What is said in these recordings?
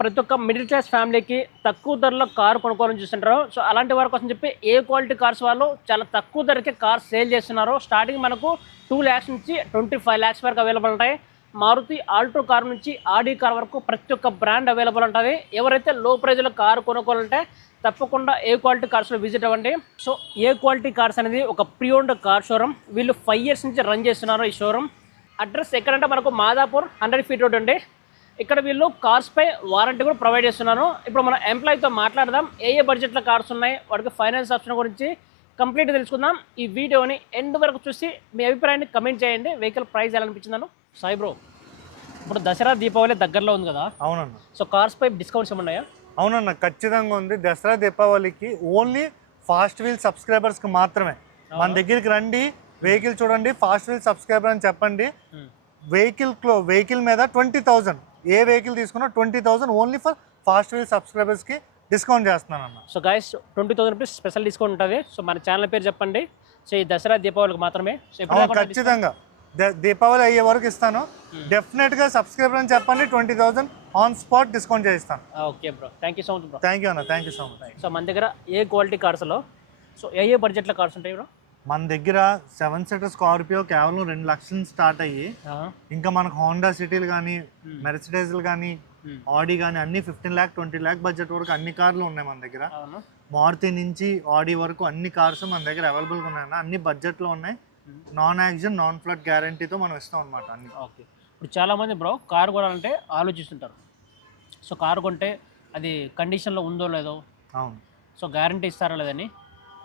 ప్రతి ఒక్క middle class ఫ్యామిలీకి తక్కువ ధరలో కారు కొనుక్కోవాలని చూస్తుంటారు. సో అలాంటి వారి కోసం చెప్పి ఏ క్వాలిటీ కార్స్ వాళ్ళు చాలా తక్కువ ధరకే కార్ సేల్ చేస్తున్నారు. స్టార్టింగ్ మనకు టూ ల్యాక్స్ నుంచి ట్వంటీ ఫైవ్ ల్యాక్స్ వరకు అవైలబుల్ ఉంటాయి. మారుతి ఆల్టో కార్ నుంచి ఆడి కార్ వరకు ప్రతి ఒక్క బ్రాండ్ అవైలబుల్ ఉంటుంది. ఎవరైతే లో ప్రైజ్లో కారు కొనుక్కోవాలంటే తప్పకుండా ఏ క్వాలిటీ కార్స్లో విజిట్ అవ్వండి. సో ఏ క్వాలిటీ కార్స్ అనేది ఒక ప్రియోన్డ్ కార్ షోరూమ్ వీళ్ళు ఫైవ్ ఇయర్స్ నుంచి రన్ చేస్తున్నారు ఈ షోరూమ్ అడ్రస్ ఎక్కడంటే మనకు మాదాపూర్ హండ్రెడ్ ఫీట్ రోడ్ అండి. ఇక్కడ వీళ్ళు కార్స్ పై వారంటీ కూడా ప్రొవైడ్ చేస్తున్నారు ఇప్పుడు మన ఎంప్లాయీతో మాట్లాడదాం. ఏ ఏ బడ్జెట్లో కార్స్ ఉన్నాయి? వాటికి ఫైనాన్స్ ఆప్షన్ గురించి కంప్లీట్ తెలుసుకుందాం. ఈ వీడియోని ఎండ్ వరకు చూసి మీ అభిప్రాయాన్ని కమెంట్ చేయండి. వెహికల్ ప్రైస్ ఎలా అనిపించిందను. సాయి బ్రో ఇప్పుడు దసరా దీపావళి దగ్గరలో ఉంది కదా? అవునన్న. సో కార్స్ పై డిస్కౌంట్స్ ఏమన్నాయా అవునన్న ఖచ్చితంగా ఉంది. దసరా దీపావళికి ఓన్లీ ఫాస్ట్ వీల్ సబ్స్క్రైబర్స్కి మాత్రమే. మన దగ్గరికి రండి. వెహికల్ చూడండి. ఫాస్ట్ వీల్ సబ్స్క్రైబర్ అని చెప్పండి. వెహికల్ క్లో వెహికల్ మీద ట్వంటీ థౌజండ్ ఏ వెహికల్ తీసుకున్నా twenty thousand only for fast wheel సబ్స్క్రైబర్స్కి డిస్కౌంట్ చేస్తున్నాను అన్న. So guys twenty thousand rupees special discount ఉంటుంది. సో మన ఛానల్ పేరు చెప్పండి. సో ఈ దసరా దీపావళికి మాత్రమే. ఖచ్చితంగా. దీపావళి అయ్యే వరకు ఇస్తాను. డెఫినెట్గా సబ్స్క్రైబర్ అని చెప్పండి twenty thousand on spot discount చేయిస్తాను. Okay bro. Thank you so much bro thank you అన్న thank you so much so మన దగ్గర ఏ క్వాలిటీ కార్స్లో సో ఏ ఏ బడ్జెట్లో కార్స్ ఉంటాయి బ్రో? మన దగ్గర సెవెన్ సీటర్ స్కార్పియో కేవలం రెండు లక్షల స్టార్ట్ అయ్యి ఇంకా మనకు హోండా సిటీలు కానీ మెర్సిడైజ్లు కానీ ఆడి కానీ అన్ని fifteen lakh twenty lakh budget వరకు అన్ని కార్లు ఉన్నాయి మన దగ్గర. మారుతి నుంచి ఆడి వరకు అన్ని కార్స్ మన దగ్గర అవైలబుల్గా ఉన్నాయన్న అన్ని బడ్జెట్లో ఉన్నాయి. నాన్ యాక్సిడెంట్ నాన్ ఫ్లడ్ గ్యారంటీతో మనం ఇస్తాం అనమాట అన్ని. ఓకే. ఇప్పుడు చాలామంది బ్రో కారు కొనాలంటే ఆలోచిస్తుంటారు. సో కారు కొంటే అది కండిషన్లో ఉందో లేదో? అవును. సో గ్యారంటీ ఇస్తారో లేదని?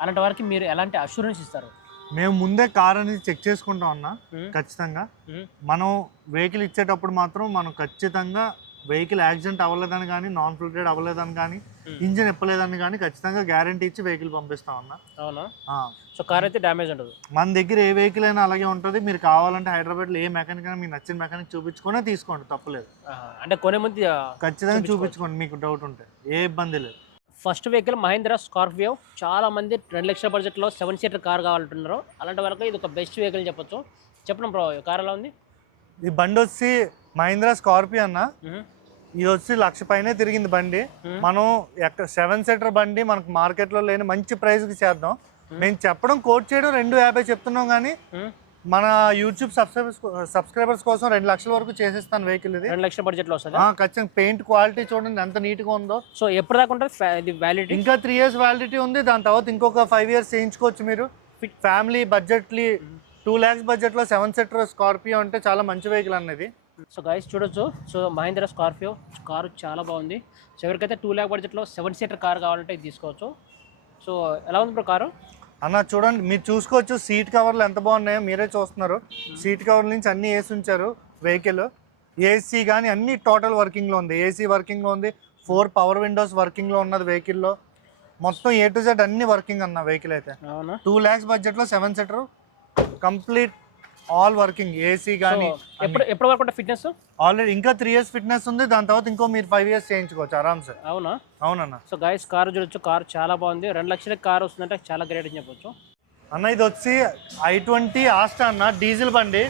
అలాంటి వారికి మీరు ఎలాంటి అష్యూరెన్స్ ఇస్తారు మేము ముందే కార్ అనేది చెక్ చేసుకుంటాం అన్న. ఖచ్చితంగా. మనం వెహికల్ ఇచ్చేటప్పుడు మాత్రం మనం ఖచ్చితంగా వెహికల్ యాక్సిడెంట్ అవ్వలేదని కానీ నాన్ ఫ్లూటెడ్ అవ్వలేదని కానీ. ఇంజిన్ ఎప్పలేదని కానీ ఖచ్చితంగా గ్యారంటీ ఇచ్చి వెహికల్ పంపిస్తాం అన్న అవునా. సో కార్ అయితే డ్యామేజ్ ఉండదు మన దగ్గర ఏ వెహికల్ అయినా అలాగే ఉంటుంది మీరు కావాలంటే హైదరాబాద్లో ఏ మెకానిక్ అయినా మీకు నచ్చిన మెకానిక్ చూపించుకునే తీసుకోండి తప్పలేదు. అంటే కొనే ముందు ఖచ్చితంగా చూపించుకోండి మీకు డౌట్ ఉంటే ఏ ఇబ్బంది లేదు ఫస్ట్ వెహికల్ మహేంద్ర స్కార్పియో. చాలా మంది రెండు లక్షల బడ్జెట్లో సెవెన్ సీటర్ కార్ కావాలంటున్నారు. అలాంటి వాళ్ళకి ఇది ఒక బెస్ట్ వెహికల్ చెప్పొచ్చు. చెప్పడం బ్రో కార్ ఎలా ఉంది? ఈ బండి వచ్చి మహీంద్రా స్కార్పియో అన్న. ఇది వచ్చి లక్ష పైనే తిరిగింది బండి. మనం ఎక్కడ సెవెన్ సీటర్ బండి మనకు మార్కెట్లో లేని మంచి ప్రైస్కి చేద్దాం. మేము. చెప్పడం కోట్ చేయడం రెండు యాభై చెప్తున్నాం కానీ. మన యూట్యూబ్ సబ్స్క్రైబర్స్ సబ్స్క్రైబర్స్ కోసం రెండు లక్షల వరకు చేసేస్తాను వెహికల్ ఇది. రెండు లక్షల బడ్జెట్లో వస్తుంది? ఆ, ఖచ్చితంగా పెయింట్ క్వాలిటీ చూడండి ఎంత నీట్గా ఉందో. సో ఎప్పుడు దాకా ఉంటుంది? ఇది వ్యాలిడిటీ ఇంకా త్రీ ఇయర్స్ వ్యాలిడిటీ ఉంది. దాని తర్వాత ఇంకొక ఫైవ్ ఇయర్స్ చేయించుకోవచ్చు మీరు. ఫ్యామిలీ బడ్జెట్లీ టూ ల్యాక్స్ బడ్జెట్లో సెవెన్ సీటర్ స్కార్పియో అంటే చాలా మంచి వెహికల్ అన్నది. సో గైస్ చూడొచ్చు. సో మహేంద్ర స్కార్పియో కారు చాలా బాగుంది. సో ఎవరికైతే టూ ల్యాక్ బడ్జెట్లో సెవెన్ సీటర్ కార్ కావాలంటే ఇది తీసుకోవచ్చు. సో ఎలా ఉంది బ్రో కారు అన్న చూడండి మీరు చూసుకోవచ్చు సీట్ కవర్లు ఎంత బాగున్నాయో మీరే చూస్తున్నారు. సీట్ కవర్ నుంచి అన్ని వేసి ఉంచారు వెహికల్ ఏసీ కానీ అన్ని టోటల్ వర్కింగ్లో ఉంది. ఏసీ వర్కింగ్లో ఉంది ఫోర్ పవర్ విండోస్ వర్కింగ్లో ఉన్నది వెహికల్లో మొత్తం ఏ టు జెడ్ అన్ని వర్కింగ్ అన్న వెహికల్ అయితే. టూ ల్యాక్స్ బడ్జెట్లో seven seater complete all working AC కానీ ఎప్పుడు ఎప్పటి వరకు ఫిట్నెస్? ఆల్రెడీ ఇంకా త్రీ ఇయర్స్ ఫిట్నెస్ ఉంది. దాని తర్వాత ఇంకో మీరు ఫైవ్ ఇయర్స్ చేయించుకోవచ్చు ఆరామ్సే. అవునా? అవునన్న. సో గైస్ కారు చూడొచ్చు కారు చాలా బాగుంది. రెండు లక్షలకి కారు వస్తుందంటే చాలా గ్రేట్ అని చెప్పొచ్చు. అన్న ఇది వచ్చి ఐ ట్వంటీ ఆస్టా అన్న. డీజిల్ బండి.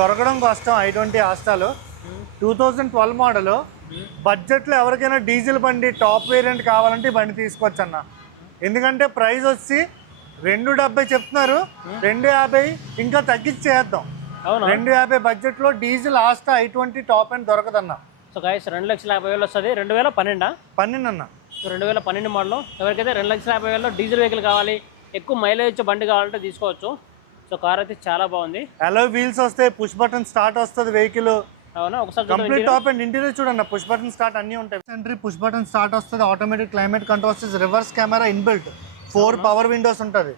దొరకడం కష్టం ఐ ట్వంటీ ఆస్టాలు. టూ థౌజండ్ ట్వెల్వ్ మోడల్ బడ్జెట్లో ఎవరికైనా డీజిల్ బండి టాప్ వేరియంట్ కావాలంటే బండి తీసుకోవచ్చు అన్న ఎందుకంటే ప్రైస్ వచ్చి రెండు డెబ్బై చెప్తున్నారు. రెండు యాభై ఇంకా తగ్గించి చేద్దాం అవునా? రెండు యాభై బడ్జెట్లో diesel Asta i twenty top end దొరకదన్న. So guys రెండు లక్షల యాభై వేలు వస్తుంది. రెండు వేల పన్నెండా? పన్నెండు అన్న సో రెండు వేల పన్నెండు మోడల్. ఎవరికైతే రెండు లక్షల యాభై వేలలో డీజిల్ వెహికల్ కావాలి ఎక్కువ మైలేజ్ ఇచ్చే బండి కావాలంటే తీసుకోవచ్చు. సో కార్ అయితే చాలా బాగుంది. అలో వీల్స్ వస్తాయి పుష్ బటన్ స్టార్ట్ వస్తుంది వెహికల్ అవునా? ఒకసారి కంప్లీట్. టాప్ అండ్ ఇంటీరియర్ చూడండి. పుష్ బటన్ స్టార్ట్ అన్ని ఉంటాయి. సెంట్రీ పుష్ బటన్ స్టార్ట్ వస్తుంది. ఆటోమేటిక్ క్లైమేట్ కంట్రోల్ వస్తుంది reverse camera inbuilt four power windows ఉంటుంది.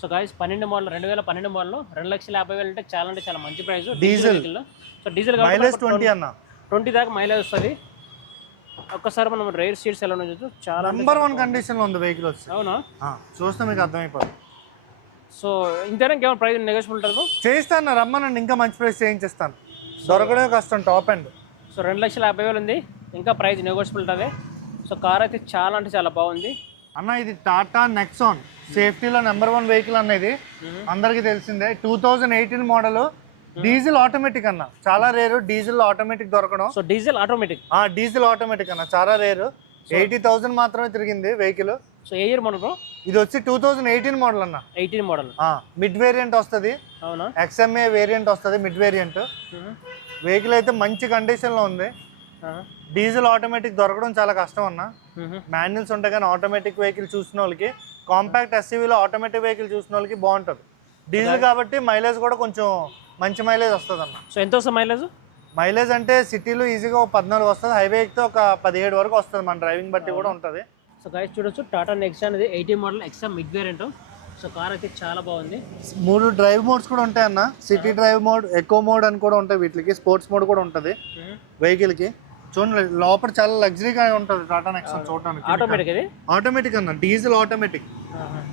సో గాయస్ పన్నెండు మోడల్ రెండు వేల పన్నెండు మోడల్ రెండు లక్షల యాభై వేలు అంటే చాలా అంటే చాలా మంచి price Diesel. So diesel mileage twenty అన్న. ట్వంటీ దాకా మైలేజ్ వస్తుంది. ఒక్కసారి మనం రైర్ సీట్స్ ఎలా ఉండొచ్చు చాలా నెంబర్ వన్ కండిషన్లో ఉంది వెహికల్ వచ్చి. అవునా? చూస్తే మీకు అర్థమైపోతుంది సో ఇంతేనా? ఇంకేమైనా ప్రైస్ నెగోషియబుల్ ఉంటుందో? చేస్తాను రమ్మనండి ఇంకా మంచి ప్రైస్ చేయించేస్తాను. దొరకడమే కష్టం టాప్ అండ్ సో రెండు లక్షల యాభై వేలు ఉంది. ఇంకా ప్రైస్ నెగోషియబుల్ ఉంటుంది. సో కార్ అయితే చాలా అంటే చాలా బాగుంది. అన్న ఇది టాటా నెక్సాన్. సేఫ్టీలో నెంబర్ వన్ వెహికల్ అనేది అందరికీ తెలిసిందే. Two thousand eighteen model. Diesel automatic అన్న. చాలా రేరు. డీజిల్ ఆటోమేటిక్ దొరకడం. So diesel automatic? ఆ డీజిల్ ఆటోమేటిక్ అన్న. చాలా రేరు. ఎయిటీ థౌసండ్ మాత్రమే తిరిగింది వెహికల్. సో ఏ ఇయర్ మోడల్ ఇది వచ్చి టూ థౌజండ్ ఎయిటీన్ మోడల్ అన్న. Eighteen model. మిడ్ వేరియంట్ వస్తుంది. అవునా? ఎక్స్ఎంఏ వేరియంట్ వస్తుంది మిడ్ వేరియంట్. వెహికల్ అయితే మంచి కండిషన్లో ఉంది. డీజిల్ ఆటోమేటిక్ దొరకడం చాలా కష్టం అన్న. మాన్యువల్స్ ఉంటాయి కానీ ఆటోమేటిక్ వెహికల్ చూసిన వాళ్ళకి కాంపాక్ట్ ఎస్యూవీలో ఆటోమేటిక్ వెహికల్ చూసిన వాళ్ళకి బాగుంటుంది. డీజిల్ కాబట్టి మైలేజ్ కూడా కొంచెం మంచి మైలేజ్ వస్తుంది అన్న సో ఎంత వస్తుంది మైలేజ్? మైలేజ్ అంటే సిటీలో ఈజీగా ఒక పద్నాలుగు వస్తుంది హైవే ఎక్కితే ఒక పదిహేడు వరకు వస్తుంది మన డ్రైవింగ్ బట్టి కూడా ఉంటుంది. సో గైస్ చూడొచ్చు టాటా నెక్స్ట్ అనేది eighteen model XM mid variant. So car అయితే చాలా బాగుంది. మూడు డ్రైవ్ మోడ్స్ కూడా ఉంటాయి అన్న city drive mode eco mode అని కూడా ఉంటాయి వీటికి స్పోర్ట్స్ మోడ్ కూడా ఉంటుంది వెహికల్కి. చూడండి లోపల చాలా లగ్జరీగా ఉంటుంది టాటా నెక్సన్ చూడడానికి ఆటోమేటిక్ ఇది ఆటోమేటిక్ అన్న డీజిల్ ఆటోమేటిక్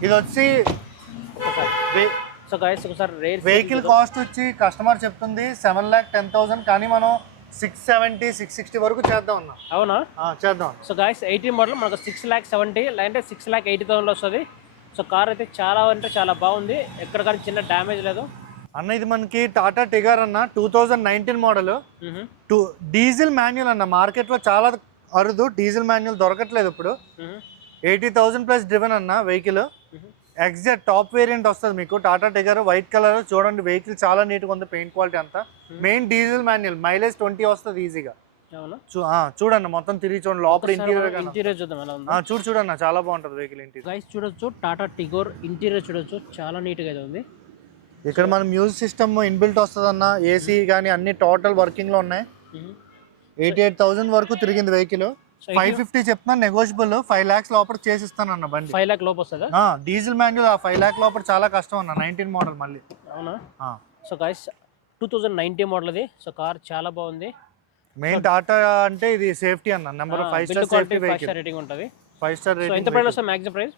ఇది వచ్చి సో గైస్ ఒకసారి వెహికల్ కాస్ట్ వచ్చి కస్టమర్ చెప్తుంది సెవెన్ ల్యాక్ టెన్ థౌసండ్ కానీ మనం సిక్స్ సెవెంటీ సిక్స్ సిక్స్టీ వరకు చేద్దాం అన్న. అవునా? చేద్దాం. సో గాయస్ ఎయిటీన్ మోడల్ మనకు సిక్స్ ల్యాక్ సెవెంటీ లేదంటే సిక్స్ ల్యాక్ ఎయిటీ థౌసండ్లో వస్తుంది. సో కార్ అయితే చాలా అంటే చాలా బాగుంది. ఎక్కడ కానీ చిన్న డ్యామేజ్ లేదు. అన్న ఇది మనకి టాటా టిగర్ అన్న two thousand nineteen model. Two diesel manual అన్న మార్కెట్లో చాలా అరుదు డీజిల్ మాన్యువల్ దొరకట్లేదు ఇప్పుడు. ఎయిటీ థౌసండ్ ప్లస్ డ్రివెన్ అన్న వెహికల్. ఎగ్జాక్ట్ టాప్ వేరియంట్ వస్తుంది మీకు. టాటా టిగర్ వైట్ కలర్ చూడండి వెహికల్ చాలా నీట్గా ఉంది పెయింట్ క్వాలిటీ అంతా. Main diesel manual mileage twenty వస్తుంది ఈజీగా. అవునా? చూ- ఆ, చూడండి మొత్తం తిరిగి చూడండి లోపల ఇంటీరియర్ ఇంటీరియర్ చూద్దాం చూడు చూడన్న చాలా బాగుంటుంది వెహికల్ ఇంటీరియర్. చూడొచ్చు టాటా టిగోర్ ఇంటీరియర్ చూడొచ్చు చాలా నీట్గా అయితే ఉంది. ఇక్కడ మన మ్యూజిక్ సిస్టమ్ ఇన్బిల్ట్ వస్తుంది అన్న ఏసీ కానీ అన్ని టోటల్ వర్కింగ్లో ఉన్నాయి. ఎయిటీ ఎయిట్ థౌసండ్ వరకు తిరిగింది వెహికల్. ఫైవ్ ఫిఫ్టీ చెప్తున్నా నెగోషియబుల్ ఫైవ్ ల్యాక్స్ లోపల చేసిస్తాను అన్న బండి. ఫైవ్ ల్యాక్ లోపు వస్తుందా? డీజిల్ మాన్యువల్ ఆ ఫైవ్ ల్యాక్ లోపల చాలా కష్టం అన్న నైన్టీన్ మోడల్ మళ్ళీ. అవునా. So guys two thousand nineteen model అది సో కార్ చాలా బాగుంది. మెయిన్ టాటా అంటే ఇది సేఫ్టీ అన్న number five star safety vehicle rating ఉంటుంది. ఫైవ్ స్టార్ సో ఎంత రేటింగ్ ప్రైస్ వస్తుంది మ్యాక్సిమం ప్రైస్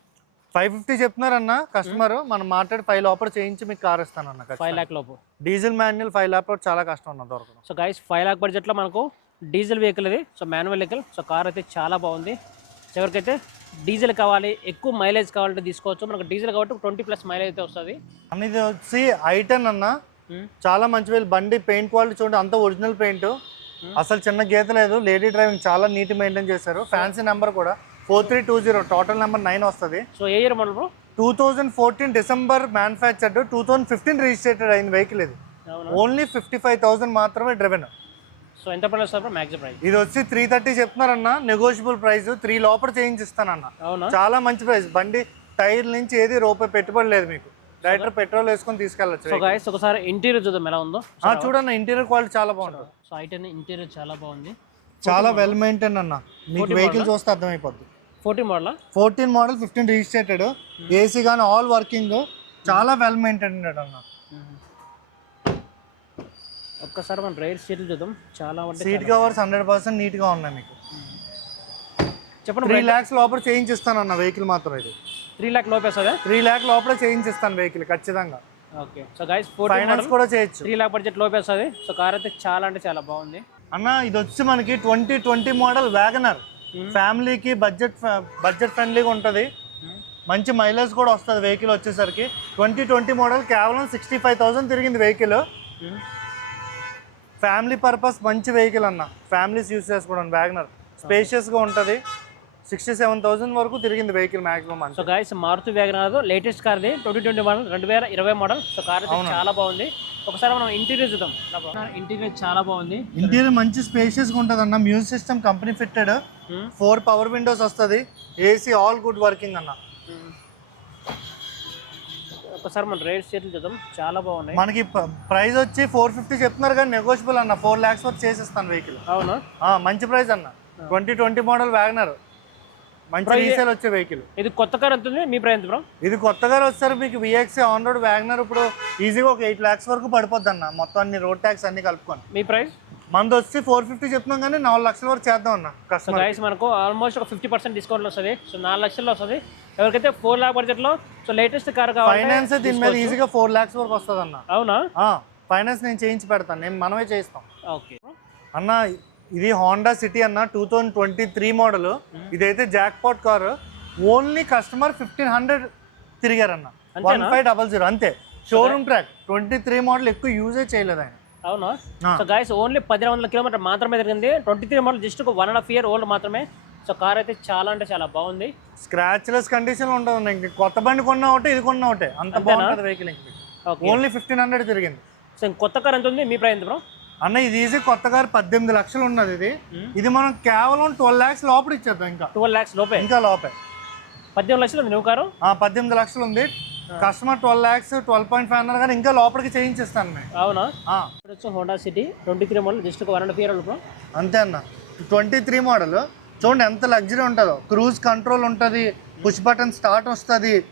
ఫైవ్ ఫిఫ్టీ చెప్తున్నారన్న కస్టమర్ మనం మాట్లాడి ఫైవ్ లోపల చేయించి మీకు కార్ ఇస్తాను అన్న ఫైవ్ ల్యాక్ లోపు. డీజిల్ మాన్యువల్ ఫైవ్ లోపల చాలా కష్టం అన్న దొరకడం సో గైస్ ఫైవ్ ల్యాక్ బడ్జెట్లో మనకు డీజిల్ వెహికల్ ఇది. So manual vehicle so car అయితే చాలా బాగుంది. ఎవరికైతే డీజిల్ కావాలి ఎక్కువ మైలేజ్ కావాలంటే తీసుకోవచ్చు. మనకు డీజిల్ కాబట్టి ట్వంటీ ప్లస్ మైలేజ్ అయితే వస్తుంది. అన్న ఇది వచ్చి ఐటెన్ అన్న. చాలా మంచి వేలు బండి పెయింట్ క్వాలిటీ చూడండి అంత ఒరిజినల్ పెయింట్ అసలు చిన్న గీత లేదు. లేడీ డ్రైవింగ్ చాలా నీట్ మెయింటైన్ చేశారు. ఫ్యాన్సీ నెంబర్ కూడా. Four three two zero total number nine వస్తుంది. సో ఏ year model bro two thousand fourteen December manufactured two thousand fifteen registered అయిన వెహికల్ ఇది. ఓన్లీ ఫిఫ్టీ ఫైవ్ థౌసండ్ మాత్రమే driven so ఎంత price maximum price ఇది వచ్చి three thirty చెప్తున్నారన్న negotiable price three లోపల చేయించిస్తానన్న చాలా మంచి ప్రైస్ బండి టైర్ నుంచి ఏది రూపాయి పెట్టుబడి లేదు మీకు. డైరెక్ట్ పెట్రోల్ వేసుకొని తీసుకెళ్ళచ్చు సో గైస్ ఒకసారి ఇంటీరియర్ చూద్దాం ఎలా ఉందో. చూడన్న ఇంటీరియర్ క్వాలిటీ చాలా బాగుంటుంది సో ఐటెన్ ఇంటీరియర్ చాలా బాగుంది. చాలా వెల్ మెయింటైన్ అన్న. మీకు వెహికల్ చూస్తే అర్థమైపోద్ది. Forty model? Fourteen model fifteen registered. AC కానీ ఆల్ వర్కింగ్ చాలా వెల్ మెయింటైన్ అన్న. ఒక్కసారి మనం రైడ్ సీట్లు చూద్దాం. చాలా సీట్ కవర్స్ హండ్రెడ్ పర్సెంట్ నీట్గా ఉన్నాయి మీకు. చెప్పండి త్రీ ల్యాక్స్ లోపల చేయించిస్తాను అన్న వెహికల్ మాత్రం ఇది. త్రీ ల్యాక్ లోపు వస్తుందా? త్రీ ల్యాక్ లోపల చేయించిస్తాను వెహికల్ ఖచ్చితంగా. ఓకే సో గైస్ ఫైనాన్స్ కూడా చేయొచ్చు. త్రీ ల్యాక్ బడ్జెట్ లోపు వస్తుంది. సో కార్ అయితే చాలా అంటే చాలా బాగుంది. అన్న ఇది వచ్చి మనకి twenty twenty model wagon R ఫ్యామిలీకి బడ్జెట్ బడ్జెట్ ఫ్రెండ్లీగా ఉంటుంది. మంచి మైలేజ్ కూడా వస్తుంది వెహికల్ వచ్చేసరికి. ట్వంటీ ట్వంటీ మోడల్ కేవలం సిక్స్టీ ఫైవ్ థౌసండ్ తిరిగింది వెహికల్. ఫ్యామిలీ పర్పస్ మంచి వెహికల్ అన్న. ఫ్యామిలీస్ యూస్ చేసుకోవడం వ్యాగనర్ స్పేషియస్గా ఉంటుంది. సిక్స్టీ సెవెన్ థౌసండ్ వరకు తిరిగింది vehicle maximum so guys Maruti WagonR latest కార్ది twenty twenty model రెండు వేల ఇరవై మోడల్ సో కార్ చాలా బాగుంది. ఒకసారి మనం ఇంటీరియర్ చూద్దాం. ఇంటీరియర్ చాలా బాగుంది. ఇంటీరియర్ మంచి స్పేషియస్గా ఉంటుంది అన్న music system company fitted Hmm. Four power windows వస్తుంది. ఏసీ ఆల్ గుడ్ వర్కింగ్ అన్న. ఒకసారి మనం రైడ్ సీట్లు చూద్దాం. చాలా బాగున్నాయి. మనకి ప్రైస్ వచ్చి ఫోర్ ఫిఫ్టీ చెప్తున్నారు కానీ నెగోషియబుల్ అన్న. ఫోర్ ల్యాక్స్ వరకు చేసిస్తాను వెహికల్ అవునా? మంచి ప్రైస్ అన్న. Twenty twenty model wagon R మంచి రీసేల్ వచ్చే వెహికల్ ఇది కొత్త కార్ ఎంత ఉంది? మీ ప్రైస్ బ్రో ఇది కొత్తగా వచ్చారు మీకు విఎక్సీ ఆన్ రోడ్ వ్యాగనర్ ఇప్పుడు ఈజీగా ఒక ఎయిట్ ల్యాక్స్ వరకు పడిపోద్ది అన్న. మొత్తం అన్ని రోడ్ ట్యాక్స్ అన్ని కలుపుకొని. మీ ప్రైస్ మనది వచ్చి ఫోర్ ఫిఫ్టీ చెప్తున్నాం కానీ నాలుగు లక్షల వరకు చేద్దాం అన్న కస్టమర్ గాయస్ మనకు ఆల్మోస్ట్ ఒక ఫిఫ్టీ పర్సెంట్ డిస్కౌంట్ వస్తుంది. సో నాలుగు లక్షల్లో వస్తుంది. ఎవరికైతే ఫోర్ లాక్ బడ్జెట్లో సో లేటెస్ట్ కార్ కావాలి ఫైనాన్స్ దీని మీద ఈజీగా ఫోర్ ల్యాక్స్ వరకు వస్తుంది అన్న అవునా ఫైనాన్స్ నేను చేయించి పెడతాను. నేను మనమే చేయిస్తాం. ఓకే అన్న ఇది హోండా సిటీ అన్న two thousand twenty three model ఇదైతే jackpot car only customer fifteen hundred తిరిగారన్న one? Five double zero అంతే. Showroom track twenty three model ఎక్కువ యూజే చేయలేదు ఆయన. అవునా. సో గాయస్ ఓన్లీ పదిహేను వందల కిలోమీటర్ మాత్రమే తిరిగింది. ట్వంటీ త్రీ మోడల్ జస్ట్ ఒక one and half year old మాత్రమే. సో కార్ అయితే చాలా అంటే చాలా బాగుంది. స్క్రాచ్లెస్ కండిషన్ ఉంటుంది ఇంక కొత్త బండి కొన్నా ఒకటే ఇది కొన్నా ఒకటే. అంత? బాగుంటుంది వెహికల్ ఓన్లీ ఫిఫ్టీన్ హండ్రెడ్ తిరిగింది. సో కొత్త కార్ ఎంత ఉంది? మీ ప్రైస్ బ్రో? అన్న ఇది ఈజీ కొత్త కారు పద్దెనిమిది లక్షలు ఉన్నది ఇది. ఇది మనం కేవలం ట్వెల్వ్ ల్యాక్స్ లోపల ఇచ్చేద్దాం ఇంకా. ట్వెల్వ్ ల్యాక్స్ లోపే? ఇంకా లోపే. పద్దెనిమిది లక్షలు ఉంది నువ్వు కారు? ఆ, పద్దెనిమిది లక్షలు ఉంది. Customer twelve lakhs twelve point five అన్నారు కానీ ఇంకా లోపలికి చేయించిస్తాను నేను. అవునా? వచ్చి Honda City twenty three model just one and bro అంతే అన్న. Twenty three model. చూడండి ఎంత లగ్జరీ ఉంటుందో. క్రూజ్ కంట్రోల్ ఉంటుంది. పుష్ బటన్ స్టార్ట్ వస్తుంది.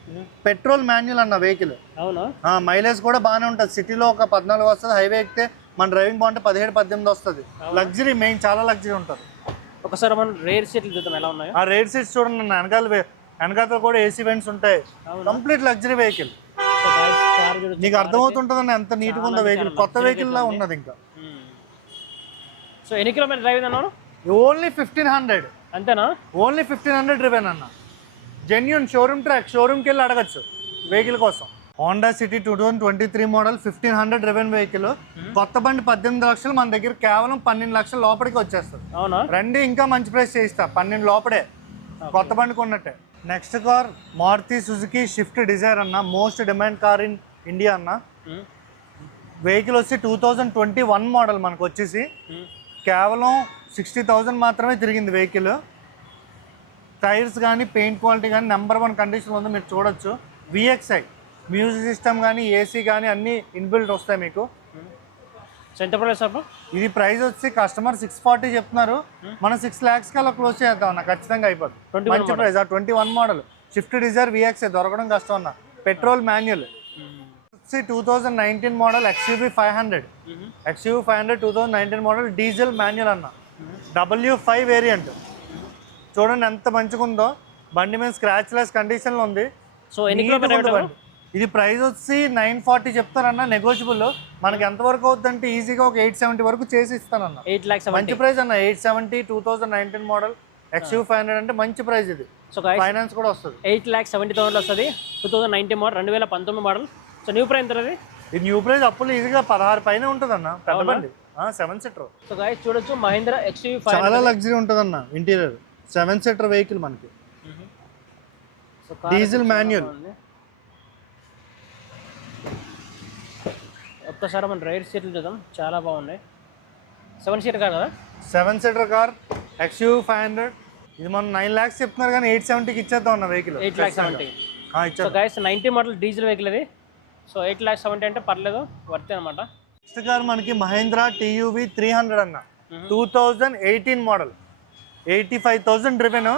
పెట్రోల్ మాన్యువల్ అన్న వెహికల్. అవునా? మైలేజ్ కూడా బాగానే ఉంటుంది. సిటీలో ఒక పద్నాలుగు వస్తుంది. హైవే ఎక్కితే మన డ్రైవింగ్ బాగుంటే పదిహేడు పద్దెనిమిది వస్తుంది. లగ్జరీ మెయిన్ చాలా లగ్జరీ ఉంటుంది. ఒకసారి మనం రేర్ సీట్లు చూద్దాం ఎలా ఉన్నాయో. ఆ రేట్ సీట్స్ చూడండి అన్న వెనకాల వెనకాల కూడా ఏసీ వెంట్స్ ఉంటాయి? Complete luxury vehicle. నీకు అర్థమవుతుంటుంది ఎంత నీట్గా ఉందో వెహికల్ కొత్త వెహికల్ లా ఉన్నది ఇంకా. సో ఎన్ని కిలోమీటర్ డ్రైవ్ అన్నాను ఓన్లీ ఫిఫ్టీన్ హండ్రెడ్ అంతేనా? ఓన్లీ ఫిఫ్టీన్ హండ్రెడ్ రివెన్ అన్న. జెన్యున్ షోరూమ్ ట్రాక్ షోరూమ్కి వెళ్ళి అడగచ్చు. వెహికల్ కోసం. Honda City two thousand twenty three model fifteen hundred driven vehicle. కొత్త బండి పద్దెనిమిది లక్షలు మన దగ్గర కేవలం పన్నెండు లక్షల లోపలికి వచ్చేస్తుంది. అవునా? రండి ఇంకా మంచి ప్రైస్ చేయిస్తా పన్నెండు లోపడే. కొత్త బండి కొన్నట్టే. Next car Maruti Suzuki Swift Dzire అన్న most demand car in India అన్న. వెహికల్ వచ్చి two thousand twenty one model మనకు వచ్చేసి. మ్మ్. కేవలం సిక్స్టీ థౌజండ్ మాత్రమే తిరిగింది వెహికల్ టైర్స్ కానీ పెయింట్ క్వాలిటీ కానీ నెంబర్ వన్ కండిషన్ ఉంది మీరు చూడొచ్చు. విఎక్స్ఐ మ్యూజిక్ సిస్టమ్ కానీ ఏసీ కానీ అన్నీ ఇన్బిల్ట్ వస్తాయి మీకు. ఎంత ప్రైస్ ఇది ప్రైస్ వచ్చి కస్టమర్ సిక్స్ ఫార్టీ చెప్తున్నారు. మనం సిక్స్ ల్యాక్స్ కల్లా క్లోజ్ చేద్దాం అన్న ఖచ్చితంగా అయిపోతుంది 21 మంచి ప్రైస్ ఆ? Twenty one model Swift Dzire VXI దొరకడం కష్టం అన్న. పెట్రోల్ మాన్యువల్ వచ్చి two thousand nineteen model XUV five hundred XUV five hundred two thousand nineteen model diesel manual అన్న. డబ్ల్యూ ఫైవ్ వేరియంట్ చూడండి ఎంత మంచిగా ఉందో బండి మీద స్క్రాచ్ లెస్ కండిషన్లో ఉంది. సో ఎన్ని కిలోమీటర్ బండి. ఇది ప్రైస్ వచ్చి నైన్ ఫార్టీ చెప్తారన్న నెగోషియబుల్ మనకి ఎంత వరకు అవుతుందంటే ఈజీగా ఒక ఎయిట్ సెవెంటీ వరకు చేసి ఇస్తానన్న. ఎయిట్ ల్యాక్స్ మంచి ప్రైస్ అన్న eight seventy two thousand nineteen model XUV five hundred అంటే మంచి ప్రైస్ ఇది. సో ఫైనాన్స్ కూడా వస్తుంది. ఎయిట్ ల్యాక్స్ సెవెంటీ థౌసండ్ వస్తుంది. టూ థౌసండ్ నైన్టీన్ మోడల్ రెండు వేల పంతొమ్మిది మోడల్. సో న్యూ ప్రైస్ ఎంత ఇది న్యూ ప్రైస్ అప్పులు ఈజీగా పదహారు పైన ఉంటుంది అన్న పెద్ద? బండి. సెవెన్ సీటర్ సో గాయస్ చూడొచ్చు మహేంద్ర ఎక్స్యూవీ ఫైవ్ చాలా లగ్జరీ ఉంటుంది అన్న ఇంటీరియర్ సెవెన్ సీటర్ వెహికల్ మనకి సో డీజిల్ మాన్యువల్ ఒక్కసారి మన రైడ్ సీట్లు చూద్దాం. చాలా బాగున్నాయి. సెవెన్ సీటర్ కాదు కదా? Seven seater car XUV five hundred ఇది మనం నైన్ ల్యాక్స్ చెప్తున్నారు కానీ ఎయిట్ సెవెంటీకి ఇచ్చేద్దాం అన్న vehicle eight lakhs seventy. So guys ninety model diesel vehicle ఇది. సో ఎయిట్ ల్యాక్స్ సెవెంటీ అంటే పర్లేదు వర్త్ అనమాట నెక్స్ట్ కార్ మనకి మహేంద్రా టీయూవి త్రీ హండ్రెడ్ అన్న. Two thousand eighteen model eighty five thousand driven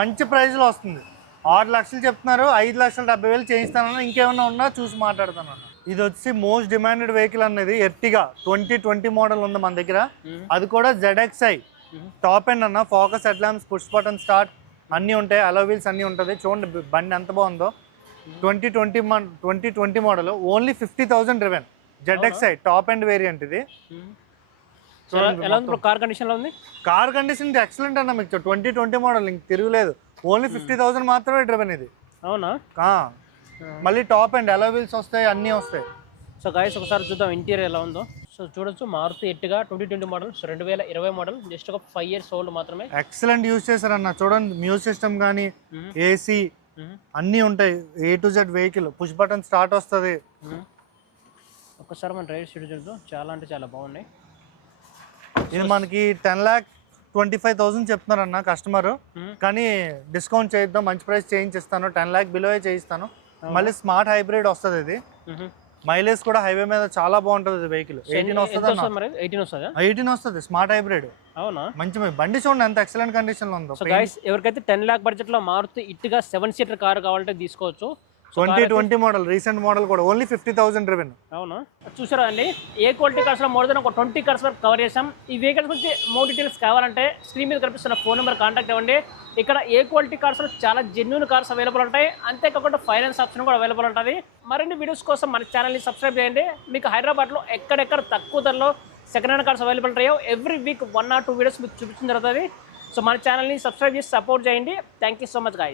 మంచి ప్రైస్లో వస్తుంది. ఆరు లక్షలు చెప్తున్నారు ఐదు లక్షల డెబ్బై వేలు చేయిస్తానన్న. ఇంకేమన్నా ఉన్నా చూసి మాట్లాడతాను అన్న ఇది వచ్చి మోస్ట్ డిమాండెడ్ వెహికల్ అనేది ఎర్టిగా ట్వంటీ ట్వంటీ మోడల్ ఉంది మన దగ్గర. అది కూడా జెడ్ఎక్స్ఐ టాప్ ఎండ్ అన్న focus headlamps push button start అన్నీ ఉంటాయి. అలో వీల్స్ అన్నీ ఉంటుంది. చూడండి బండి ఎంత బాగుందో. Twenty twenty twenty twenty model. Only fifty thousand driven ZXI top end variant ఇది. కార్ కండిషన్లో ఉంది కార్ కండిషన్ ఎక్సలెంట్ అన్న మీకు ట్వంటీ ట్వంటీ మోడల్ ఇంక తిరుగులేదు. ఓన్లీ ఫిఫ్టీ థౌసండ్ మాత్రమే డ్రివెన్ ఇది. అవునా. మళ్ళీ టాప్ అండ్ అలో వీల్స్ వస్తాయి అన్నీ వస్తాయి. సో గైస్ ఒకసారి చూద్దాం ఇంటీరియర్ ఎలా ఉందో. సో చూడొచ్చు Maruti Ertiga twenty twenty model రెండు వేల ఇరవై మోడల్ జస్ట్ ఒక ఫైవ్ ఇయర్స్ ఓల్డ్ మాత్రమే. ఎక్సలెంట్ యూజ్ చేశారన్న చూడండి మ్యూజిక్ సిస్టమ్ కానీ. ఏసీ. అన్నీ ఉంటాయి. A to Z vehicle push button start వస్తుంది. మ్మ్. ఒక్కసారి మన రైడ్ సీట్ చూద్దాం. చాలా అంటే చాలా బాగున్నాయి. ఇది మనకి ten lakh twenty five thousand చెప్తున్నారన్న customer. కానీ డిస్కౌంట్ చేయిద్దాం మంచి ప్రైస్ చేయించిస్తాను. టెన్ ల్యాక్ బిలోయే చేయిస్తాను. మళ్ళీ స్మార్ట్ హైబ్రిడ్ వస్తుంది ఇది. మైలేజ్ కూడా హైవే మీద చాలా బాగుంటుంది వెహికల్ ఎయిటీన్ వస్తుంది ఎయిటీన్ వస్తుందా? ఎయిటీన్ వస్తుంది స్మార్ట్ హైబ్రిడ్ అవునా? మంచి బండి చూడండి ఎంత ఎక్సలెంట్ కండిషన్లో ఉందో. ఎవరికైతే టెన్ ల్యాక్ బడ్జెట్లో Maruti Ertiga seven seater car కావాలంటే తీసుకోవచ్చు. Twenty twenty model recent model కూడా ఓన్లీ ఫిఫ్టీ థౌసండ్ రివెన్ అవునా? చూసారా అండి ఏ క్వాలిటీ కార్స్లో మోర్ దెన్ ఒక ట్వంటీ కార్స్ వరకు కవర్ చేసాం ఈ వెహికల్స్ గురించి మోర్ డీటెయిల్స్ కావాలంటే స్క్రీన్ మీద కనిపిస్తున్న ఫోన్ నెంబర్ కాంటాక్ట్ అవ్వండి. ఇక్కడ ఏ క్వాలిటీ కార్స్లో చాలా జెన్యున్ కార్స్ అవైలబుల్ ఉంటాయి అంతేకాకుండా ఫైనాన్స్ ఆప్షన్ కూడా అవైలబుల్ ఉంటుంది. మరిన్ని వీడియోస్ కోసం మన ఛానల్ని సబ్స్క్రైబ్ చేయండి. మీకు హైదరాబాద్లో ఎక్కడెక్కడ తక్కువ ధరలో సెకండ్ హ్యాండ్ కార్స్ అవైలబుల్ ఉంటాయో every week one or two videos మీకు చూపించడం జరుగుతుంది. సో మన ఛానల్ని సబ్స్క్రైబ్ చేసి సపోర్ట్ చేయండి. Thank you so much guys